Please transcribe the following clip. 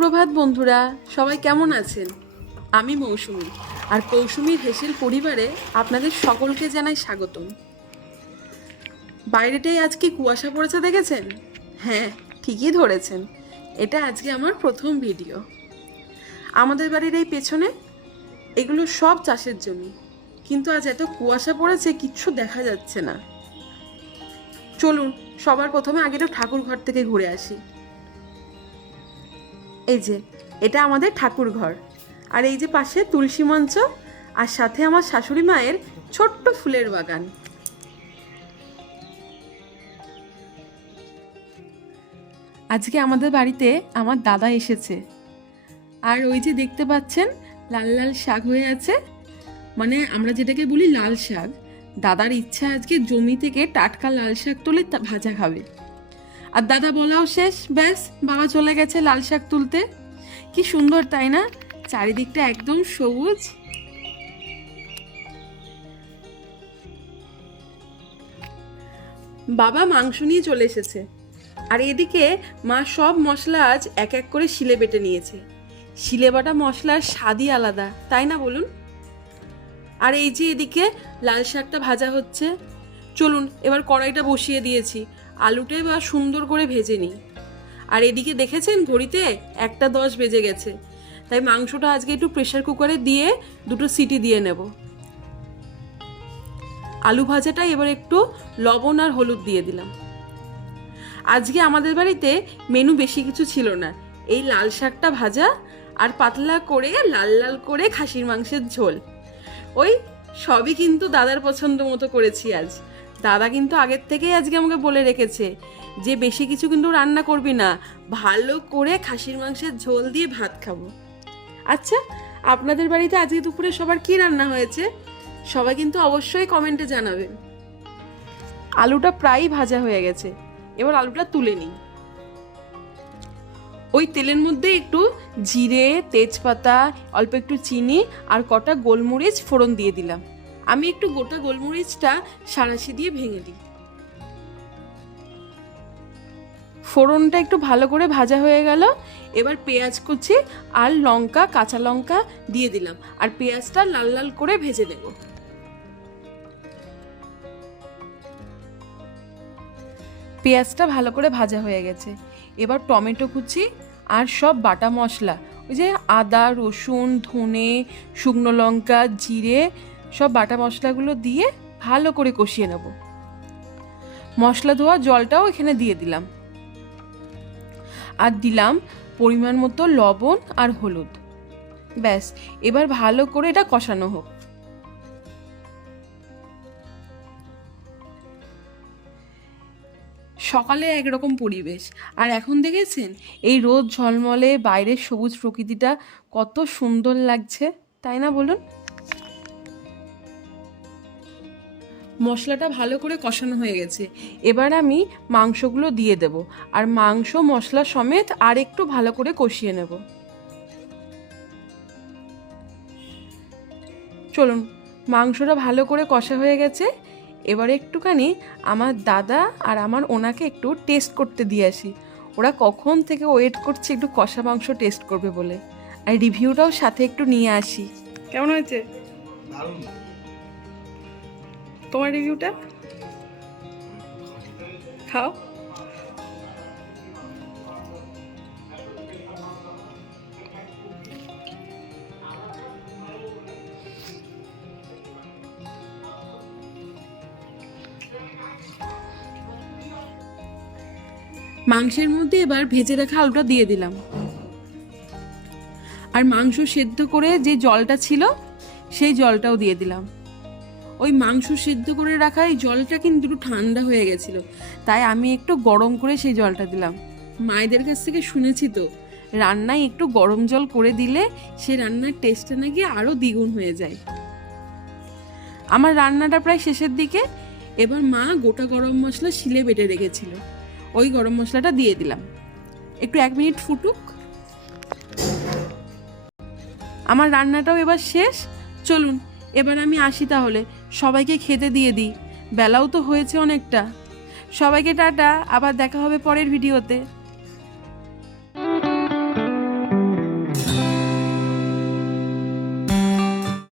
সুপ্রভাত বন্ধুরা, সবাই কেমন আছেন? আমি মৌসুমী, আর কৌসুমীর হেসেল পরিবারে আপনাদের সকলকে জানাই স্বাগতম। বাইরেটাই আজকে কুয়াশা পড়েছে, দেখেছেন? হ্যাঁ, ঠিকই ধরেছেন, এটা আজকে আমার প্রথম ভিডিও। আমাদের বাড়ির এই পেছনে এগুলো সব চাষের জমি, কিন্তু আজ এত কুয়াশা পড়েছে কিচ্ছু দেখা যাচ্ছে না। চলুন সবার প্রথমে আগে একটু ঠাকুর ঘর থেকে ঘুরে আসি। এই যে এটা আমাদের ঠাকুর ঘর, আর এই যে পাশে তুলসী মঞ্চ, আর সাথে আমার শাশুড়ি মায়ের ছোট্ট ফুলের বাগান। আজকে আমাদের বাড়িতে আমার দাদা এসেছে, আর ওই যে দেখতে পাচ্ছেন লাল লাল শাক হয়ে আছে, মানে আমরা যেটাকে বলি লাল শাক। দাদার ইচ্ছা আজকে জমি থেকে টাটকা লাল শাক তুলে ভাজা খাবে। আর দাদা বলাও শেষ, ব্যাস বাবা চলে গেছে লাল শাক তুলতে। কি সুন্দর তাই না? চারিদিকটা একদম সবুজ। বাবা মাংস নিয়ে চলে এসেছে, আর এদিকে মা সব মশলা আজ এক এক করে শিলে বেটে নিয়েছে। শিলে বাটা মশলার স্বাদই আলাদা, তাই না বলুন? আর এই যে এদিকে লাল শাকটা ভাজা হচ্ছে। চলুন এবার কড়াইটা বসিয়ে দিয়েছি, আলুটা এবার সুন্দর করে ভেজে নিই। আর এদিকে দেখেছেন ঘড়িতে 1:10 বেজে গেছে, তাই মাংসটা আজকে একটু প্রেসার কুকারে দিয়ে 2টো সিটি দিয়ে নেব। আলু ভাজাটা এবার একটু লবণ আর হলুদ দিয়ে দিলাম। আজকে আমাদের বাড়িতে মেনু বেশি কিছু ছিল না, এই লাল শাকটা ভাজা আর পাতলা করে লাল লাল করে খাসির মাংসের ঝোল। ওই সবই কিন্তু দাদার পছন্দ মতো করেছি আজ। দাদা কিন্তু আগের থেকেই আজকে আমাকে বলে রেখেছে যে বেশি কিছু কিন্তু রান্না করবি না, ভালো করে খাসির মাংসের ঝোল দিয়ে ভাত খাবো। আচ্ছা, আপনাদের বাড়িতে আজকে দুপুরে সবার কি রান্না হয়েছে সবাই কিন্তু অবশ্যই কমেন্টে জানাবেন। আলুটা প্রায় ভাজা হয়ে গেছে, এবার আলুটা তুলে নিই। ওই তেলের মধ্যে একটু জিরে, তেজপাতা, অল্প একটু চিনি আর কটা গোলমরিচ ফোড়ন দিয়ে দিলাম। আমি একটু গোটা গোলমরিচটা সাঁড়াশি দিয়ে ভেঙে দিই। ফোড়নটা একটু ভালো করে ভাজা হয়ে গেল, এবার পেঁয়াজ কুচি আর লঙ্কা, কাঁচা লঙ্কা দিয়ে দিলাম, আর পেঁয়াজটা লাল লাল করে ভেজে নেব। পেঁয়াজটা ভালো করে ভাজা হয়ে গেছে, এবার টমেটো কুচি আর সব বাটা মশলা, ওই যে আদা, রসুন, ধনে, শুকনো লঙ্কা, জিরে, সব বাটা মশলাগুলো দিয়ে ভালো করে কষিয়ে নেব। মশলা ধোয়া জলটাও এখানে দিয়ে দিলাম, আর দিলাম পরিমাণ মতো লবণ আর হলুদ। ব্যাস এবার ভালো করে এটা কষানো হোক। সকালে একরকম পরিবেশ, আর এখন দেখেছেন এই রোদ ঝলমলে বাইরের সবুজ প্রকৃতিটা কত সুন্দর লাগছে, তাই না বলুন? মশলাটা ভালো করে কষানো হয়ে গেছে, এবার আমি মাংসগুলো দিয়ে দেব, আর মাংস মশলা সমেত আর একটু ভালো করে কষিয়ে নেব। চলুন, মাংসটা ভালো করে কষা হয়ে গেছে, এবার একটুখানি আমার দাদা আর আমার ওনাকে একটু টেস্ট করতে দিয়ে আসি। ওরা কখন থেকে ওয়েট করছে একটু কষা মাংস টেস্ট করবে বলে, আর রিভিউটাও সাথে একটু নিয়ে আসি। কেমন হয়েছে তোমার রিভিউটা? খাও। মাংসের মধ্যে এবার ভেজে রাখা আলুটা দিয়ে দিলাম, আর মাংস সেদ্ধ করে যে জলটা ছিল সেই জলটাও দিয়ে দিলাম। ওই মাংস সেদ্ধ করে রাখা এই জলটা কিন্তু একটু ঠান্ডা হয়ে গেছিল, তাই আমি একটু গরম করে সেই জলটা দিলাম। মায়েদের কাছ থেকে শুনেছি তো, রান্নায় একটু গরম জল করে দিলে সে রান্নার টেস্টটা নাকি আরও দ্বিগুণ হয়ে যায়। আমার রান্নাটা প্রায় শেষের দিকে, এবার মা গোটা গরম মশলা শিলে বেটে রেখেছিল, ওই গরম মশলাটা দিয়ে দিলাম। একটু 1 মিনিট ফুটুক। আমার রান্নাটাও এবার শেষ। চলুন এবার আমি আসি, তাহলে সবাইকে খেতে দিয়ে দিই, বেলাও তো হয়েছে অনেকটা। সবাইকে টাটা, আবার দেখা হবে পরের ভিডিওতে।